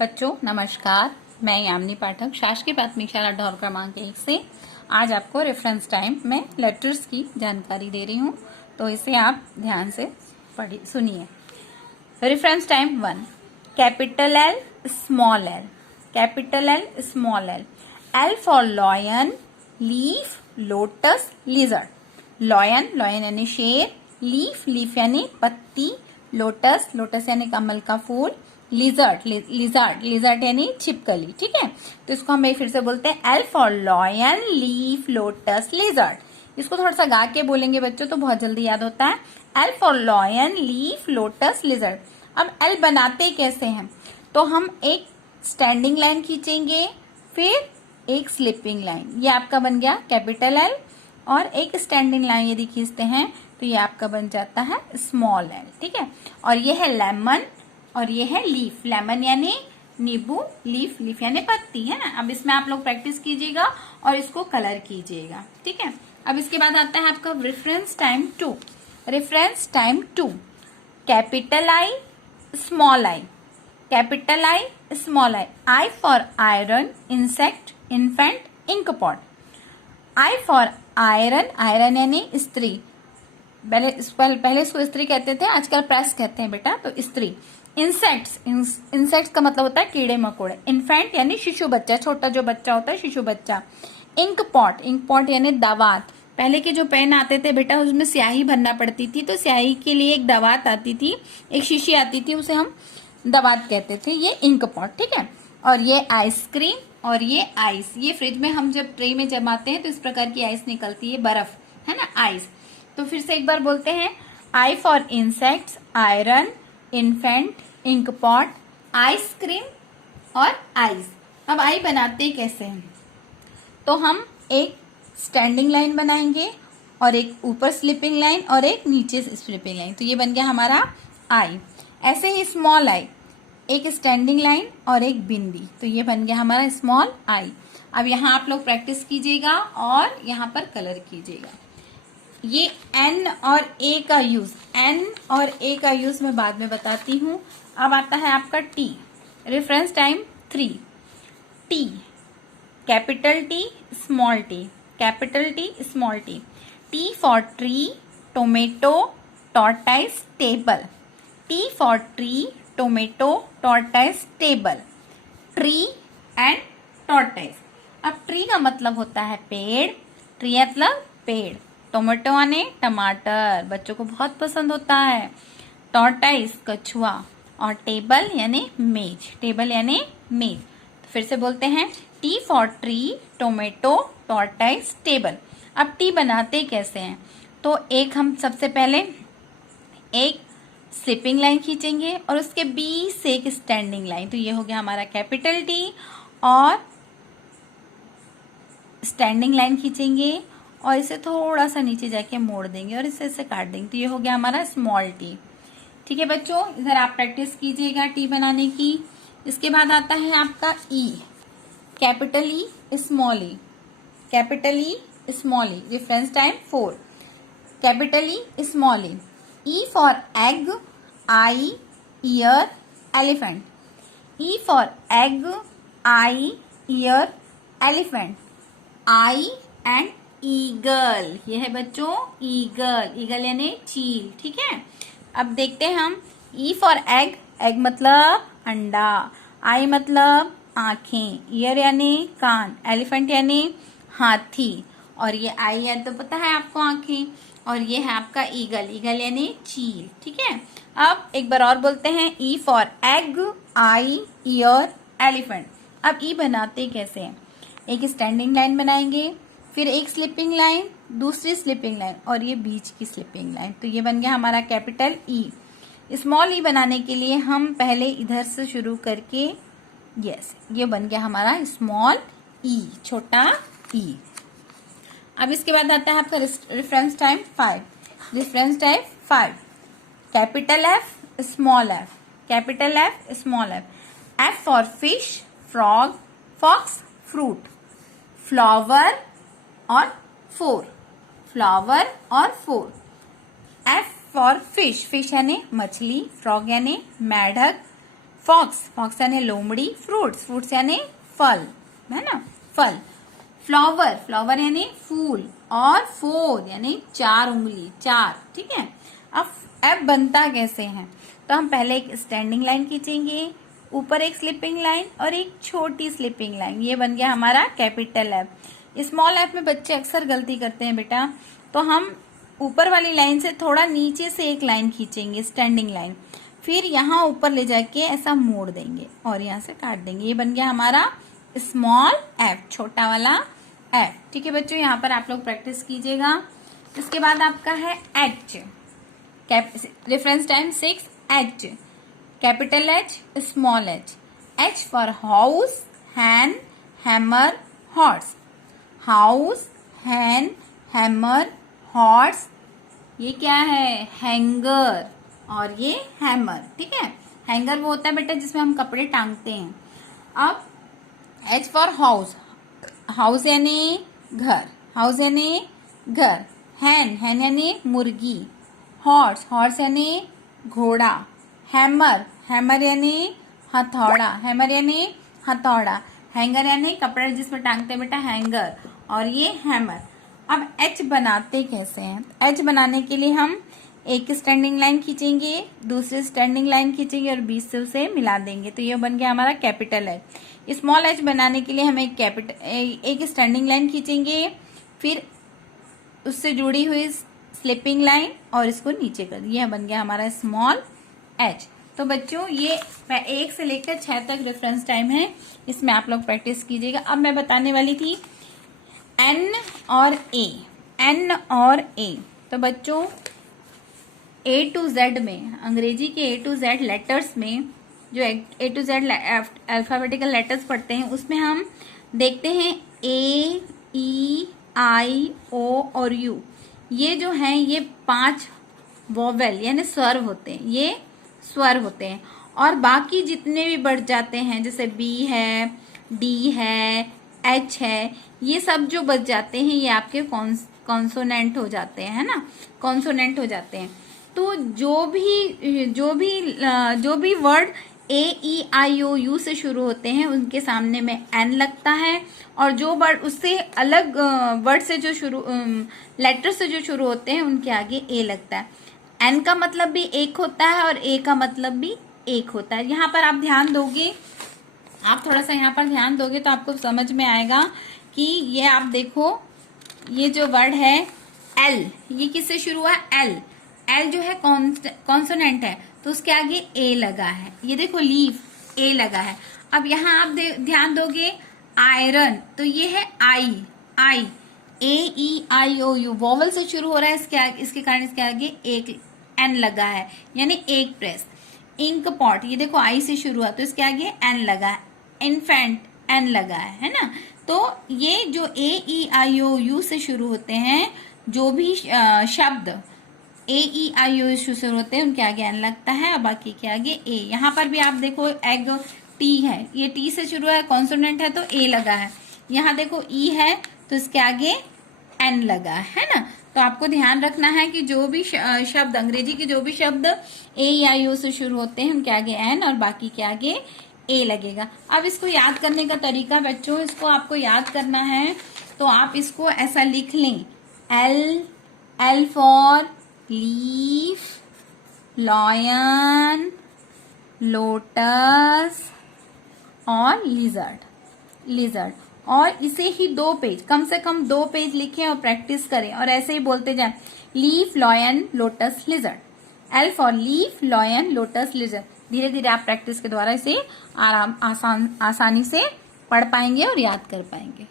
बच्चों नमस्कार, मैं यामिनी पाठक शासकीय प्राथमिक शाला ढौर क्रमांक 1 से आज आपको रेफरेंस टाइम में लेटर्स की जानकारी दे रही हूँ, तो इसे आप ध्यान से पढ़िए सुनिए। Reference time 1, capital L small L, capital L small L. L for lion, leaf lotus lizard. Lion, lion यानी शेर, लीफ, लीफ यानी पत्ती, लोटस, लोटस यानी कमल का फूल, लिजर्ड, लिजर्ड, लिजर्ड यानी छिपकली। ठीक है, तो इसको हम एक फिर से बोलते हैं L for lion, leaf lotus lizard. इसको थोड़ा सा गा के बोलेंगे बच्चों तो बहुत जल्दी याद होता है। L for lion, leaf lotus lizard. अब एल बनाते कैसे हैं, तो हम एक स्टैंडिंग लाइन खींचेंगे, फिर एक स्लिपिंग लाइन, ये आपका बन गया कैपिटल एल, और एक स्टैंडिंग लाइन यदि खींचते हैं तो ये आपका बन जाता है स्मॉल एल। ठीक है, और ये है लेमन और ये है लीफ। लेमन यानी नींबू, लीफ, लीफ यानी पत्ती, है ना। अब इसमें आप लोग प्रैक्टिस कीजिएगा और इसको कलर कीजिएगा। ठीक है, अब इसके बाद आता है आपका reference time 2। Reference time 2, capital I small I, capital I small I. I for iron, insect, infant, ink pot. I for iron, iron यानी स्त्री, पहले इसको स्त्री कहते थे, आजकल प्रेस कहते हैं बेटा, तो स्त्री। इंसेक्ट्स, इंसेक्ट्स का मतलब होता है कीड़े मकोड़े। इन्फेंट यानी शिशु बच्चा, छोटा जो बच्चा होता है शिशु बच्चा। इंक पॉट, इंक पॉट यानी दवात। पहले के जो पेन आते थे बेटा उसमें स्याही भरना पड़ती थी, तो स्याही के लिए एक दवात आती थी, एक शीशी आती थी, उसे हम दवात कहते थे। ये इंक पॉट। ठीक है, और ये आइसक्रीम और ये आइस। ये फ्रिज में हम जब ट्रे में जमाते हैं तो इस प्रकार की आइस निकलती है, बर्फ, है ना, आइस। तो फिर से एक बार बोलते हैं, I for insects, iron, infant, ink pot, ice cream और आइस। अब आई बनाते कैसे हैं, तो हम एक स्टैंडिंग लाइन बनाएंगे और एक ऊपर स्लिपिंग लाइन और एक नीचे स्लिपिंग लाइन, तो ये बन गया हमारा आई। ऐसे ही स्मॉल आई, एक स्टैंडिंग लाइन और एक बिंदी, तो ये बन गया हमारा स्मॉल आई। अब यहाँ आप लोग प्रैक्टिस कीजिएगा और यहाँ पर कलर कीजिएगा। ये एन और ए का यूज, एन और ए का यूज मैं बाद में बताती हूँ। अब आता है आपका T. Reference time 3, T, capital T small T, capital T small T. T for tree, tomato, tortoise, table. T for tree, tomato, tortoise, table. Tree and tortoise. अब ट्री का मतलब होता है पेड़, ट्री मतलब पेड़। टोमेटो यानी टमाटर, बच्चों को बहुत पसंद होता है। टॉर्टाइस कछुआ, और टेबल यानी मेज, टेबल यानी मेज। तो फिर से बोलते हैं, T for tree, tomato, tortoise, table. अब टी बनाते कैसे हैं, तो एक हम सबसे पहले एक स्लिपिंग लाइन खींचेंगे और उसके बीच से एक स्टैंडिंग लाइन, तो ये हो गया हमारा कैपिटल टी, और स्टैंडिंग लाइन खींचेंगे और इसे थोड़ा सा नीचे जाके मोड़ देंगे और इसे ऐसे काट देंगे, तो ये हो गया हमारा स्मॉल टी। ठीक है बच्चों, इधर आप प्रैक्टिस कीजिएगा टी बनाने की। इसके बाद आता है आपका E, capital E small E, capital E small E. Reference time 4, capital E small E. E for egg, eye, ear, elephant. E for egg, eye, ear, elephant. Eye and eagle, ये है बच्चों ईगल, ईगल यानी चील। ठीक है, अब देखते हैं हम। ई फॉर एग, एग मतलब अंडा, आई मतलब आंखें, ईयर यानी कान, एलिफेंट यानी हाथी, और ये आई है तो पता है आपको आंखें, और ये है आपका ईगल, ईगल यानी चील। ठीक है, अब एक बार और बोलते हैं, ई for egg, eye, ear, elephant. अब ई बनाते कैसे हैं, एक स्टैंडिंग लाइन बनाएंगे, फिर एक स्लिपिंग लाइन, दूसरी स्लिपिंग लाइन और ये बीच की स्लिपिंग लाइन, तो ये बन गया हमारा कैपिटल ई। स्मॉल ई बनाने के लिए हम पहले इधर से शुरू करके, यस, ये बन गया हमारा स्मॉल ई, छोटा ई। अब इसके बाद आता है आपका reference time 5। Reference time 5, capital F small F, capital F small F. F for fish, frog, fox, fruit. Flower और 4, फ्लावर और 4। एफ फॉर फिश, फिश यानी मछली, फ्रॉग यानी मेढक, फॉक्स, फॉक्स यानी लोमड़ी। फ्रूट्स, फ्रूट्स यानी फल, है ना, फल। फ्लावर, फ्लावर यानी फूल। और 4 यानी 4 उंगली, 4, ठीक है। अब एफ बनता कैसे है, तो हम पहले एक स्टैंडिंग लाइन खींचेंगे, ऊपर एक स्लिपिंग लाइन और एक छोटी स्लिपिंग लाइन, ये बन गया हमारा कैपिटल एफ। स्मॉल एफ में बच्चे अक्सर गलती करते हैं बेटा, तो हम ऊपर वाली लाइन से थोड़ा नीचे से एक लाइन खींचेंगे, स्टैंडिंग लाइन, फिर यहाँ ऊपर ले जाके ऐसा मोड़ देंगे और यहाँ से काट देंगे, ये बन गया हमारा स्मॉल एफ, छोटा वाला एफ। ठीक है बच्चों, यहाँ पर आप लोग प्रैक्टिस कीजिएगा। इसके बाद आपका है H, reference time 6, H, capital H, small H. H for house, hen, hammer, horse. House, hen, hammer, horse, ये क्या है, हैंगर, और ये हैमर, ठीक है। हैंगर वो होता है बेटा जिसमें हम कपड़े टांगते हैं। अब एच फॉर हाउस, हाउस यानी घर, हाउस यानी घर। हैन, हैन यानी मुर्गी। हॉर्स, हॉर्स यानी घोड़ा। हैमर, हैमर यानी हथौड़ा, हैमर यानी हथौड़ा। हैंगर यानी कपड़े जिसमें टांगते हैं बेटा, हैंगर, और ये हैमर। अब एच बनाते कैसे हैं, एच बनाने के लिए हम एक स्टैंडिंग लाइन खींचेंगे, दूसरी स्टैंडिंग लाइन खींचेंगे और बीच से उसे मिला देंगे, तो ये बन गया हमारा कैपिटल एच। स्मॉल एच बनाने के लिए हम एक स्टैंडिंग लाइन खींचेंगे, फिर उससे जुड़ी हुई स्लिपिंग लाइन और इसको नीचे कर, यह बन गया हमारा स्मॉल एच। तो बच्चों ये 1 से लेकर 6 तक रेफरेंस टाइम है, इसमें आप लोग प्रैक्टिस कीजिएगा। अब मैं बताने वाली थी एन और ए, एन और ए। तो बच्चों A to Z में, अंग्रेजी के A to Z लेटर्स में, जो A to Z alphabetical letters पढ़ते हैं, उसमें हम देखते हैं A, E, I, O और U, ये जो हैं ये 5 वोवेल यानी स्वर होते हैं, ये स्वर होते हैं। और बाकी जितने भी बढ़ जाते हैं, जैसे B है, D है, H है, ये सब जो बच जाते हैं ये आपके कॉन्सोनेंट हो जाते हैं, है ना, कॉन्सोनेंट हो जाते हैं। तो जो भी word A, E, I, O, U से शुरू होते हैं उनके सामने में N लगता है, और जो वर्ड उससे अलग वर्ड से जो शुरू लेटर से जो शुरू होते हैं उनके आगे A लगता है। N का मतलब भी एक होता है और A का मतलब भी एक होता है। यहाँ पर आप ध्यान दोगे, आप थोड़ा सा यहाँ पर ध्यान दोगे तो आपको समझ में आएगा कि ये आप देखो, ये जो वर्ड है L, ये किससे शुरू हुआ, L, L जो है कॉन्सोनेंट है तो उसके आगे A लगा है, ये देखो लीफ, A लगा है। अब यहाँ आप ध्यान दोगे आयरन, तो ये है I, I, A, E, I, O, U, vowel से शुरू हो रहा है, इसके कारण इसके आगे एक N लगा है, यानी एक प्रेस। इंक पॉट, ये देखो I से शुरू हुआ तो इसके आगे N लगा है। इन्फेंट, N लगा है ना। तो ये जो A, E, I, O, U से शुरू होते हैं, जो भी शब्द A, E, I, O से शुरू होते हैं उनके आगे N लगता है और बाकी के आगे A। यहाँ पर भी आप देखो एग T है, ये T से शुरू है, कॉन्सोनेंट है तो A लगा है। यहाँ देखो E है तो इसके आगे N लगा है ना। तो आपको ध्यान रखना है कि जो भी शब्द, अंग्रेजी के जो भी शब्द A, E, I, O से शुरू होते हैं उनके आगे N और बाकी के आगे A लगेगा। अब इसको याद करने का तरीका बच्चों, इसको आपको याद करना है तो आप इसको ऐसा लिख लें, L for leaf, lion, lotus और लिजर्ड। और इसे ही 2 पेज, कम से कम 2 पेज लिखें और प्रैक्टिस करें और ऐसे ही बोलते जाएं, leaf, lion, lotus, lizard. L for leaf, lion, lotus, lizard. धीरे धीरे आप प्रैक्टिस के द्वारा इसे आसानी से पढ़ पाएंगे और याद कर पाएंगे।